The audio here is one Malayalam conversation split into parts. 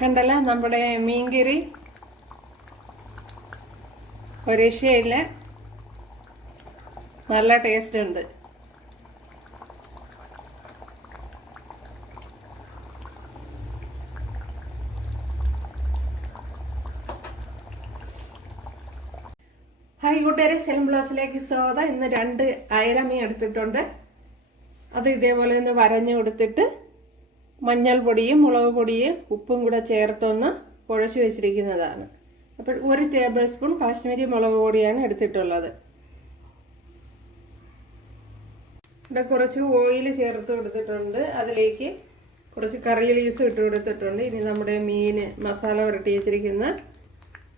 കണ്ടല്ലോ നമ്മുടെ മീൻകറി ഒരു രക്ഷയില്ല, നല്ല ടേസ്റ്റ് ഉണ്ട്. ഹായ് കൂട്ടുകാരെ, സെലിം ബ്ലോസിലേക്ക് സ്വാഗതം. ഇന്ന് 2 അയല മീൻ എടുത്തിട്ടുണ്ട്. അത് ഇതേപോലെ ഒന്ന് വരഞ്ഞു കൊടുത്തിട്ട് മഞ്ഞൾപ്പൊടിയും മുളക് പൊടിയും ഉപ്പും കൂടെ ചേർത്തൊന്ന് കുഴച്ച് വെച്ചിരിക്കുന്നതാണ്. അപ്പോൾ 1 ടേബിൾ സ്പൂൺ കാശ്മീരി മുളക് പൊടിയാണ് എടുത്തിട്ടുള്ളത്. ഇവിടെ കുറച്ച് ഓയിൽ ചേർത്ത് കൊടുത്തിട്ടുണ്ട്. അതിലേക്ക് കുറച്ച് കറി ലീവ്സ് ഇട്ട് കൊടുത്തിട്ടുണ്ട്. ഇനി നമ്മുടെ മീൻ മസാല പുരട്ടി വെച്ചിരിക്കുന്ന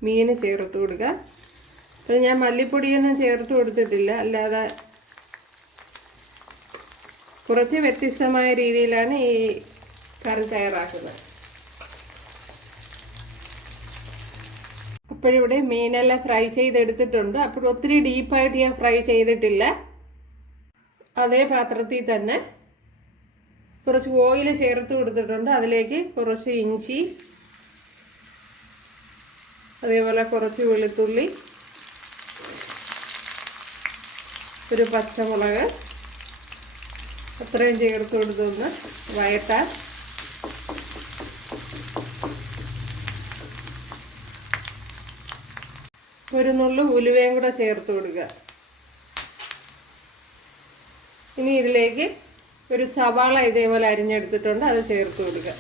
മീൻ ചേർത്ത് കൊടുക്കുക. അപ്പോൾ ഞാൻ മല്ലിപ്പൊടിയൊന്നും ചേർത്ത് കൊടുത്തിട്ടില്ല, അല്ലാതെ കുറച്ച് വ്യത്യസ്തമായ രീതിയിലാണ് ഈ കറി തയ്യാറാക്കുന്നത്. അപ്പോഴിവിടെ മീനെല്ലാം ഫ്രൈ ചെയ്തെടുത്തിട്ടുണ്ട്. അപ്പോൾ ഒത്തിരി ഡീപ്പായിട്ട് ഞാൻ ഫ്രൈ ചെയ്തിട്ടില്ല. അതേ പാത്രത്തിൽ തന്നെ കുറച്ച് ഓയിൽ ചേർത്ത് കൊടുത്തിട്ടുണ്ട്. അതിലേക്ക് കുറച്ച് ഇഞ്ചി, അതേപോലെ കുറച്ച് വെളുത്തുള്ളി, ഒരു പച്ചമുളക്, അത്രയും ചേർത്ത് കൊടുത്തൊന്ന് വഴറ്റാൻ. ഒരു നുള്ളു ഉലുവയും കൂടെ ചേർത്ത് കൊടുക്കുക. ഇനി ഇതിലേക്ക് ഒരു സവാള ഇതേപോലെ അരിഞ്ഞെടുത്തിട്ടുണ്ട്, അത് ചേർത്ത് കൊടുക്കുക.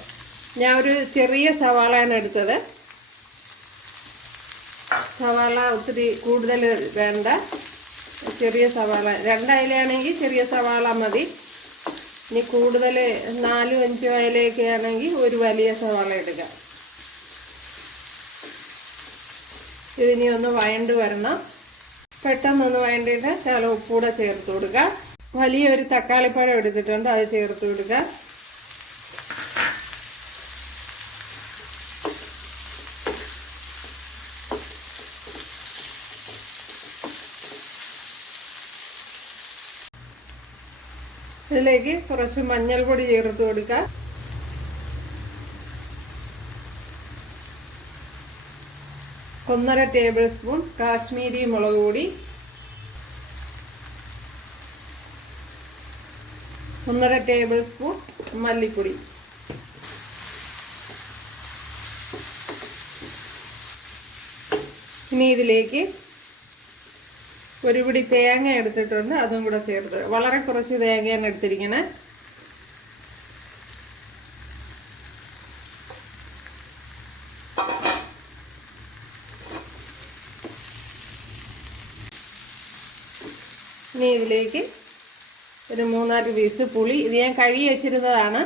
ഞാൻ ഒരു ചെറിയ സവാളയാണ് എടുത്തത്. സവാള ഒത്തിരി കൂടുതൽ വേണ്ട, ചെറിയ സവാള. 2 അയലയാണെങ്കിൽ ചെറിയ സവാള മതി. ഇനി കൂടുതൽ 4-5 അയലയൊക്കെ ആണെങ്കിൽ ഒരു വലിയ സവാള എടുക്കുക. ഇതിനി ഒന്ന് വഴണ്ട് വരണം. പെട്ടെന്നൊന്ന് വഴണ്ടിട്ട് ശകലം ഉപ്പൂടെ ചേർത്ത് കൊടുക്കുക. വലിയൊരു തക്കാളിപ്പഴം എടുത്തിട്ടുണ്ട്, അത് ചേർത്ത് കൊടുക്കുക. ഇതിലേക്ക് കുറച്ച് മഞ്ഞൾപ്പൊടി ചേർത്ത് കൊടുക്കുക. ഒന്നര ടേബിൾ സ്പൂൺ കാശ്മീരി മുളക് പൊടി, 1.5 ടേബിൾ സ്പൂൺ മല്ലിപ്പൊടി. ഇനി ഇതിലേക്ക് ഒരു പിടി തേങ്ങ എടുത്തിട്ടുണ്ട്, അതും കൂടെ ചേർത്ത്. വളരെ കുറച്ച് തേങ്ങയാണ് എടുത്തിരിക്കുന്നത്. ഇനി ഇതിലേക്ക് ഒരു 3-4 പീസ് പുളി, ഇത് ഞാൻ കഴുകി വെച്ചിരുന്നതാണ്.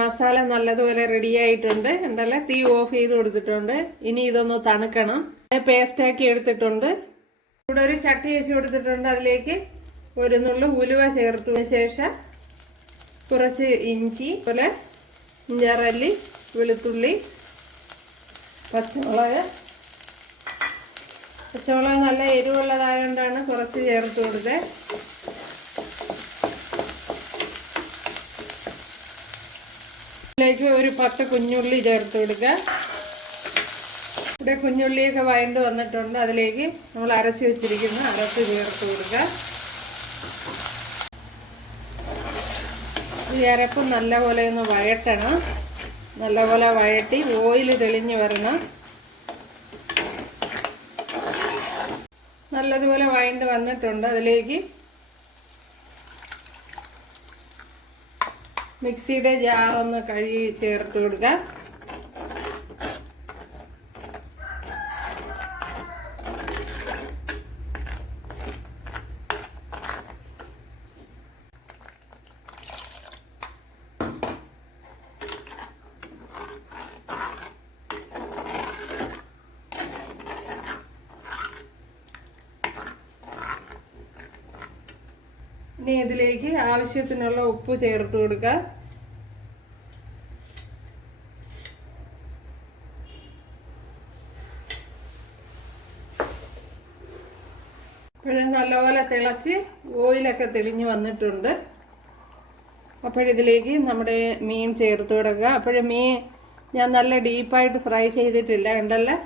മസാല നല്ലതുപോലെ റെഡി ആയിട്ടുണ്ട്. ഉണ്ടല്ലോ, തീ ഓഫ് ചെയ്ത് കൊടുത്തിട്ടുണ്ട്. ഇനി ഇതൊന്ന് തണുക്കണം. പേസ്റ്റാക്കി എടുത്തിട്ടുണ്ട്. ഇവിടെ ഒരു ചട്ടി വെച്ച് കൊടുത്തിട്ടുണ്ട്. അതിലേക്ക് ഒരു നുള്ളു ഉലുവ ചേർത്തതിന് ശേഷം കുറച്ച് ഇഞ്ചി, പോലെ ഇഞ്ചാറല്ലി, വെളുത്തുള്ളി, പച്ചമുളക് നല്ല എരിവുള്ളതായതുകൊണ്ടാണ് കുറച്ച് ചേർത്ത് കൊടുത്തത്. ഇതിലേക്ക് ഒരു 10 കുഞ്ഞുള്ളി ചേർത്ത് കൊടുക്കുക. ഇവിടെ കുഞ്ഞുള്ളിയൊക്കെ വഴണ്ട് വന്നിട്ടുണ്ട്. അതിലേക്ക് നമ്മൾ അരച്ച് വെച്ചിരിക്കുന്ന അരപ്പ് ചേർത്ത് കൊടുക്കുക. ഈ അരപ്പ് നല്ലപോലെ ഒന്ന് വഴറ്റണം. നല്ലപോലെ വഴറ്റി ഓയിൽ തെളിഞ്ഞ് വരണം. നല്ലതുപോലെ വഴണ്ട് വന്നിട്ടുണ്ട്. അതിലേക്ക് മിക്സിയുടെ ജാറൊന്ന് കഴുകി ചേർത്ത് കൊടുക്കുക. ഇനി ഇതിലേക്ക് ആവശ്യത്തിനുള്ള ഉപ്പ് ചേർത്ത് കൊടുക്കുക. അപ്പോഴും നല്ലപോലെ തിളച്ച് ഓയിലൊക്കെ തെളിഞ്ഞ് വന്നിട്ടുണ്ട്. അപ്പോഴിതിലേക്ക് നമ്മുടെ മീൻ ചേർത്ത് കൊടുക്കുക. അപ്പോഴും മീൻ ഞാൻ നല്ല ഡീപ്പായിട്ട് ഫ്രൈ ചെയ്തിട്ടില്ല, ഉണ്ടല്ലോ.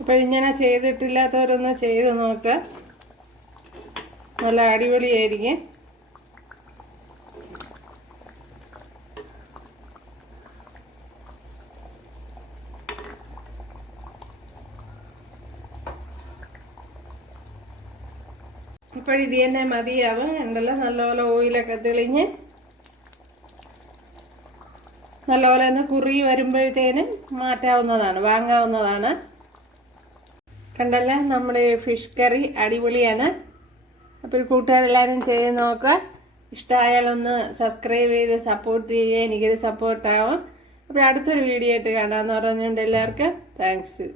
അപ്പോൾ ഇങ്ങനെ ചെയ്തിട്ടില്ലാത്തവരൊന്ന് ചെയ്ത് നോക്കുക, നല്ല അടിപൊളിയായിരിക്കും. ഇപ്പോഴിത് തന്നെ മതിയാവും, ഉണ്ടല്ലോ. നല്ലപോലെ ഓയിലൊക്കെ തെളിഞ്ഞ് നല്ലപോലെ ഒന്ന് കുറുകി വരുമ്പോഴത്തേനും മാറ്റാവുന്നതാണ്, വാങ്ങാവുന്നതാണ്. കണ്ടല്ലേ, നമ്മുടെ ഫിഷ് കറി അടിപൊളിയാണ്. അപ്പോൾ കൂട്ടുകാരെല്ലാവരും ചെയ്ത് നോക്കുക. ഇഷ്ടമായാലൊന്ന് സബ്സ്ക്രൈബ് ചെയ്ത് സപ്പോർട്ട് ചെയ്യുക, എനിക്കൊരു സപ്പോർട്ടാവും. അപ്പോൾ അടുത്തൊരു വീഡിയോ ആയിട്ട് കാണാമെന്ന് പറഞ്ഞുകൊണ്ട് എല്ലാവർക്കും താങ്ക്സ്.